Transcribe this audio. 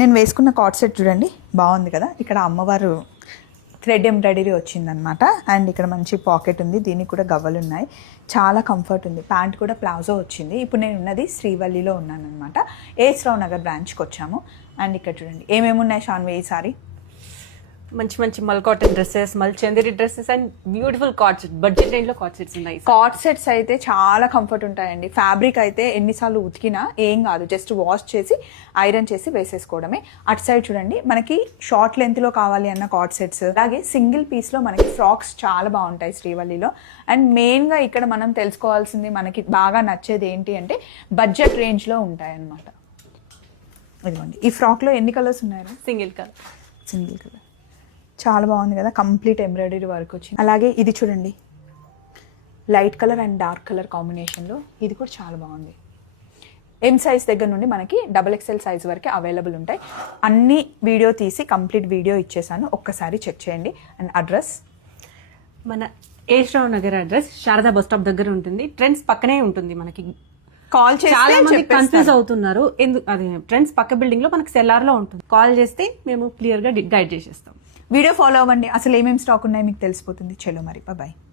నేను వేసుకున్న card set చూడండి, బాగుంది కదా. ఇక్కడ అమ్మవారు థ్రెడ్ ఎంబ్రాయిడరీ వచ్చిందనమాట. అండ్ ఇక్కడ మంచి పాకెట్ ఉంది, దీనికి కూడా గవ్వలు ఉన్నాయి. చాలా కంఫర్ట్ ఉంది. ప్యాంట్ కూడా ప్లాజో వచ్చింది. ఇప్పుడు నేను ఉన్నది శ్రీవల్లిలో ఉన్నాను అనమాట. ఏఎస్ రావు నగర్ బ్రాంచ్కి వచ్చాము. అండ్ ఇక్కడ చూడండి ఏమేమి ఉన్నాయి షాన్వి ఈసారి. మంచి మంచి మల్ కాటన్ డ్రెస్సెస్, మల్ Chanderi dresses and beautiful card set, budget range లో కార్డ్ సెట్స్ ఉన్నాయి. కార్డ్ సెట్స్ అయితే చాలా కంఫర్ట్ ఉంటాయండి. ఫ్యాబ్రిక్ అయితే ఎన్నిసార్లు ఉతికినా ఏం కాదు, జస్ట్ వాష్ చేసి ఐరన్ చేసి వేసేసుకోవడమే. అటు సైడ్ చూడండి మనకి షార్ట్ లెంత్ లో కావాలి అన్న కార్డ్ సెట్స్, అలాగే సింగిల్ పీస్ లో మనకి ఫ్రాక్స్ చాలా బాగుంటాయి శ్రీవల్లిలో. అండ్ మెయిన్ గా ఇక్కడ మనం తెలుసుకోవాల్సింది, మనకి బాగా నచ్చేది ఏంటి అంటే బడ్జెట్ రేంజ్ లో ఉంటాయి అన్నమాట. ఇదిగోండి ఈ ఫ్రాక్ లో ఎన్ని కలర్స్ ఉన్నాయి? Single colour. సింగిల్ కలర్ చాలా బాగుంది కదా, కంప్లీట్ ఎంబ్రాయిడరీ వర్క్ వచ్చింది. అలాగే ఇది చూడండి light colour and dark colour కాంబినేషన్లో, ఇది కూడా చాలా బాగుంది. ఎం సైజ్ దగ్గర నుండి మనకి XXL సైజ్ వరకు అవైలబుల్ ఉంటాయి. అన్ని వీడియో తీసి కంప్లీట్ వీడియో ఇచ్చేసాను, ఒక్కసారి చెక్ చేయండి. అండ్ అడ్రస్ మన A S Rao Nagar address Sharada bus stop దగ్గర ఉంటుంది. ట్రెండ్స్ పక్కనే ఉంటుంది. మనకి కాల్ చేసి చాలా మంది కన్ఫ్యూజ్ అవుతున్నారు, ఎందుకు అది ట్రెండ్స్ పక్క బిల్డింగ్ లో మనకి సెల్లార్ లో ఉంటుంది. కాల్ చేస్తే మేము క్లియర్ గా గైడ్ చేసేస్తాం. వీడియో ఫాలో అవ్వండి, అసలు ఏమేమి స్టాక్ ఉన్నాయో మీకు తెలిసిపోతుంది. చలో మరి బాయ్.